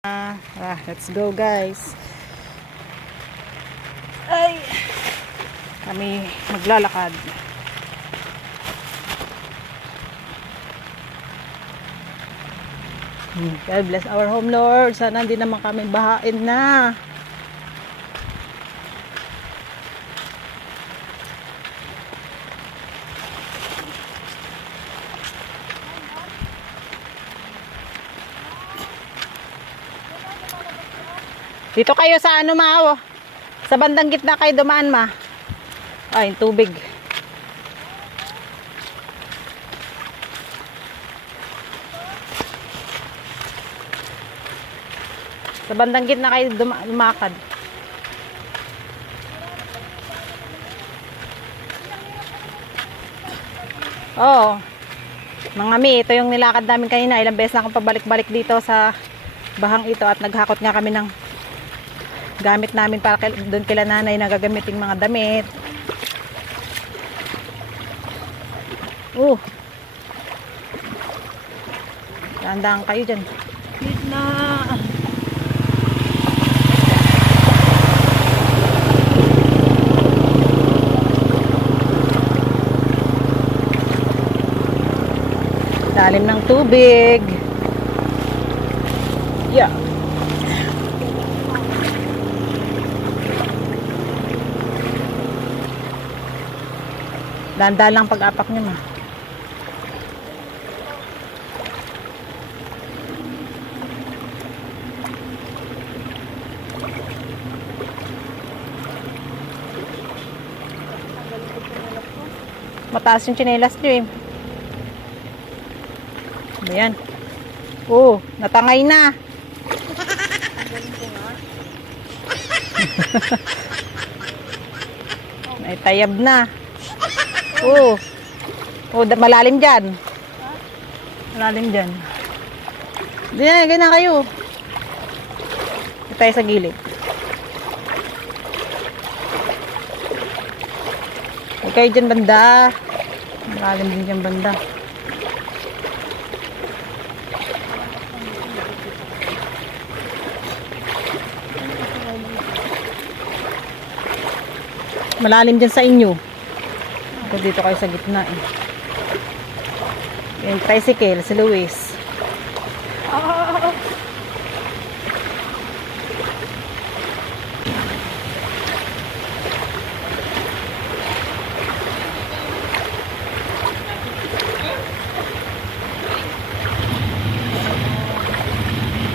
Let's go guys. Ay, kami maglalakad. God bless our home, Lord. Sana hindi naman kami bahain na. Dito kayo sa ano, ma, sa bandang gitna kayo dumaan, ma. Ay, tubig. Sa bandang gitna kayo lumakad. Oo. Mga mi, ito yung nilakad namin kanina. Ilang beses na akong pabalik-balik dito sa bahang ito at naghakot nga kami ng gamit namin para doon kila nanay na gagamitin mga damit. Dahan-dahan kayo dyan. Gitna. Lalim ng tubig. Yeah. Dahan-dahan lang pag-apak niyo, ma. Mataas yung tsinelas niyo, eh. Ayan. Natangay na. Naitayab na. Malalim dyan. Malalim dyan. Ganyan kayo. Ito tayo sa gilid. Huwag kayo dyan banda. Malalim din dyan banda. Malalim dyan sa inyo. Dito kayo sa gitna, eh. Yung tricycle, si Luis.